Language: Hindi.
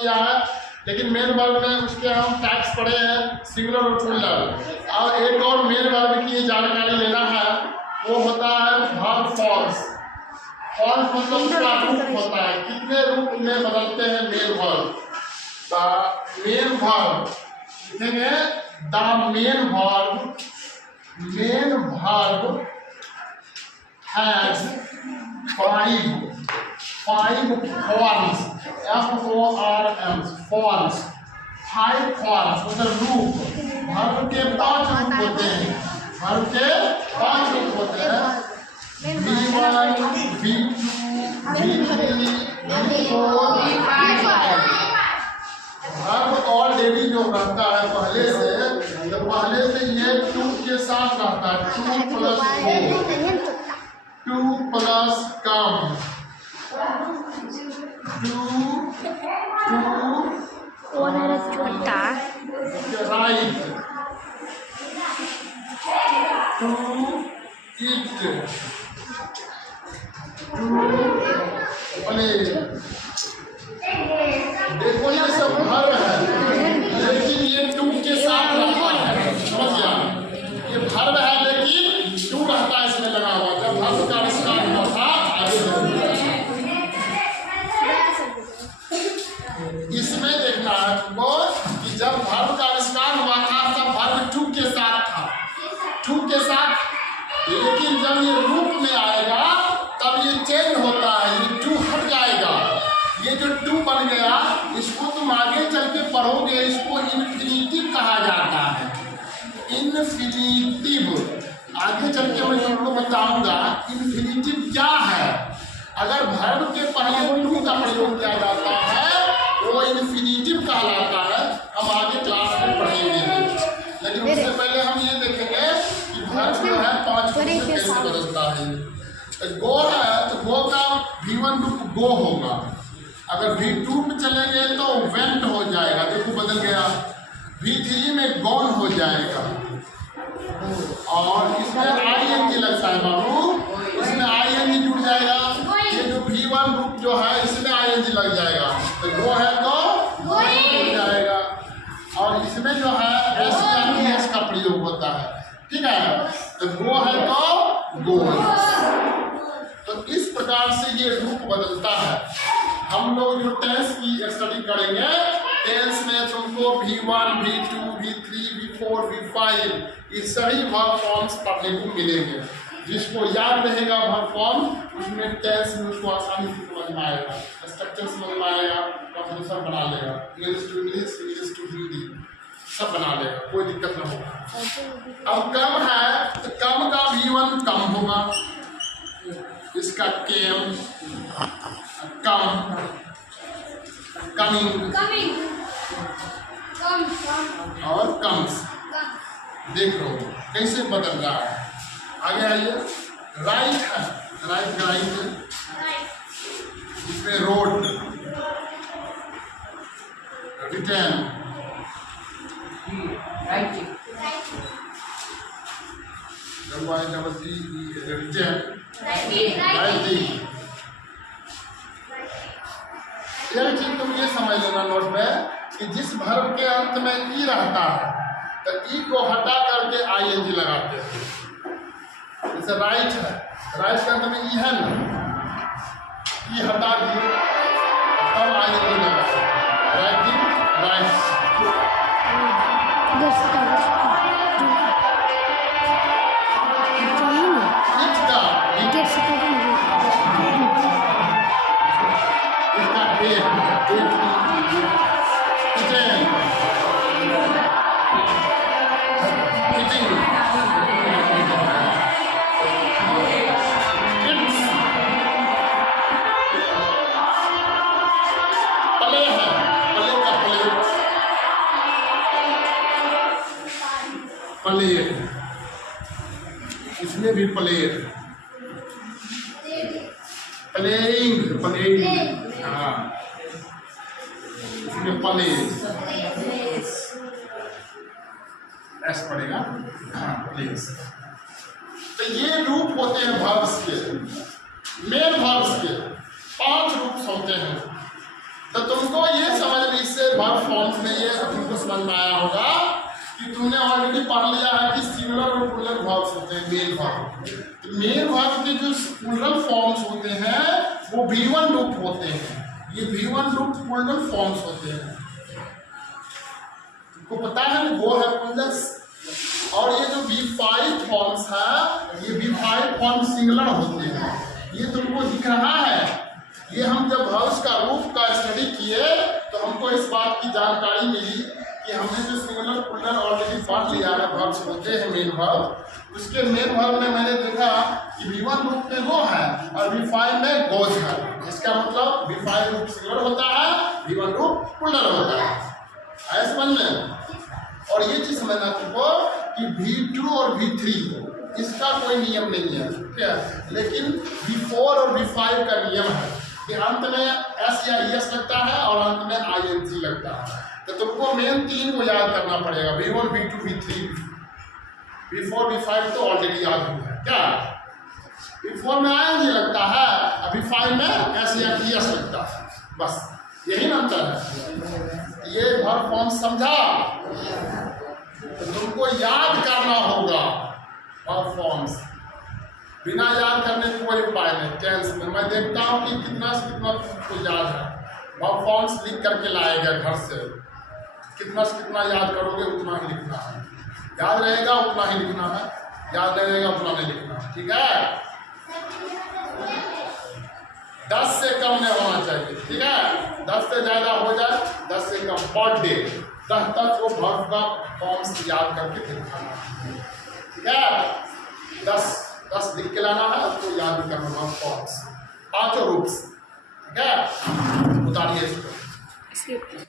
किया है, लेकिन मेन वर्ब में उसके हम टैक्स पढ़े हैं सिंगुलर और प्लूरल। और एक और मेन वर्ब की जानकारी लेना है, वो होता है वर्ब फॉर्म्स। फॉर्म्स मतलब उसका रूप होता है, कितने रूप में बदलते हैं मेन वर्ब। मेन वर्ब लिखेंगे, the main verb has five forms, F-O-R-M, forms, 5 forms मतलब रूप। वर्ब के 5 रूप होते हैं, वर्ब के 5 रूप होते हैं, V1, V2, V3, V4, V5। Verb already जो रहता है पहले से ये 2 के साथ रहता है, 2 plus 4, 2 plus come, 2 right, 2 it, 2 play. देखो ये सब वर्ब है, लेकिन ये 2 के साथ रहता है, समझ गया? ये वर्ब है लेकिन 2 रहता है इसमें लगा हुआ। जब वर्ब का आविष्कार हुआ था इसमें देखना है तुमको कि जब वर्ब का आविष्कार हुआ था तब वर्ब 2 के साथ था, 2 के साथ। लेकिन जब ये रूप में आएगा तब ये चेंज होता है, ये 2 हट जाएगा। ये जो 2 बन गया, इसको तुम आगे चल के पढ़ोगे, इसको इन्फिनिटिव कहा जाता है। इन्फिनिटिव आगे चल के मैं तुमको बताऊंगा इन्फिनिटिव क्या है। अगर वर्ब के पहले 2 का प्रयोग किया जाता है वो इन्फिनिटिव कहलाता है। हम आगे क्लास में पढ़ेंगे, लेकिन उससे पहले हम ये देखेंगे कि वर्ब जो है 5 रूप से कैसे बदलता है। गो है तो गो का V1 रूप गो होगा, अगर V2 में चलेंगे तो वेंट हो जाएगा, देखो बदल गया। V3 में गॉन हो जाएगा, और इसमें ING लगता है बाबू, इसमें ING जुड़ जाएगा। ये जो V1 रूप जो है इसमें ING लग जाएगा, तो गो है तो हो जाएगा। और इसमें जो है SES का प्रयोग होता है, ठीक है? तो गो है तो गोइंग। तो इस प्रकार से ये रूप बदलता है। हम लोग जो टेंस की स्टडी करेंगे, टेंस में तुमको V1, V2, V3, V4, V5 ये सभी वर्ब फॉर्म्स पढ़ने को मिलेंगे। जिसको याद रहेगा वर्ब फॉर्म, उसमें टेंस में उसको आसानी से समझ में आएगा, स्ट्रक्चर समझ में आएगा, कंपोजिशन बना लेगा, English to English, English to Hindi सब बना लेगा, कोई दिक्कत ना होगा। अब कम है तो कम का V1 कम होगा, इसका केम, कम, कमिंग और कम्स। देख लो कैसे बदल रहा है। आगे आइए, राइट है, राइट इसमें रोड, रिटर्न, रिटर्न, एक चीज तुम ये समझ लेना नोट में कि जिस वर्ब के अंत में ई रहता है तो ई को हटा करके ING लगाते हैं। जैसे राइट है, राइट के अंत में ई है ना, ई हटा दिए तब ING लगा, राइटिंग, राइट। प्लेट, इसमें भी प्लेट, प्लेइंग, प्लेइंग, हाँ इसमें प्लेस, एस पड़ेगा, हाँ प्लेस। तो ये रूप होते हैं वर्ब्स के, मेन वर्ब्स के 5 रूप होते हैं। तो तुमको ये समझ वर्ब फॉर्म्स में ये तुमको समझ में आया होगा कि तुमने ऑलरेडी पढ़ लिया है कि सिंगुलर और प्लूरल वर्ब्स होते हैं, मेन वर्ब। तो मेन वर्ब के जो प्लूरल फॉर्म्स होते हैं वो V1 रूप होते हैं। ये V1 रूप प्लूरल फॉर्म्स होते हैं। तुमको पता है वो है प्लूरल्स। और ये जो V5 फॉर्म्स है ये V5 फॉर्म सिंगुलर होते हैं। ये तुमको दिख रहा है। ये हम जब वर्ब्स का रूप का स्टडी किए तो हमको इस बात की जानकारी मिली कि हमने जो सिंगुलर प्लूरल ऑलरेडी पढ़ लिया है, वर्ब्स होते हैं मेन वर्ब, उसके मेन वर्ब में मैंने देखा कि V1 रूप में वो है और V5 में गोज है। इसका मतलब V5 रूप सिंगुलर होता है, V1 रूप प्लूरल होता है। आया समझ में? और ये चीज समझना तुमको कि V2 और V3 इसका कोई नियम नहीं है, ठीक है, लेकिन V4 और V5 का नियम है कि अंत में S या ES लगता है और अंत में ING लगता है। तो तुमको मेन 3 को याद करना पड़ेगा, V1, V2, V3, V4, V5 तो ऑलरेडी याद हुआ है। क्या V4 में ING लगता है, V5 में S या ES लगता है, बस यही अंतर है। ये वर्ब फॉर्म समझा? तो तुमको याद करना होगा वर्ब फॉर्म्स। बिना याद करने की कोई उपाय नहीं। टेंस में मैं देखता हूँ कि कितना से कितना तुमको याद है। वर्ब फॉर्म्स लिख करके लाएगा घर से, कितना से कितना याद करोगे उतना ही लिखना है। याद रहेगा उतना ही लिखना है, याद नहीं रहेगा उतना नहीं लिखना है, ठीक है? 10 से कम नहीं होना चाहिए, ठीक है? 10 से ज़्यादा हो जाए, 10 से कम पर डे 10 तक वो वर्ब का फॉर्म्स याद करके दिखाना, ठीक है? 10 लिख के लाना है, उसको याद भी करना वर्ब फॉर्म्स, 5 रूप्स, ठीक है? उतारिए इसको।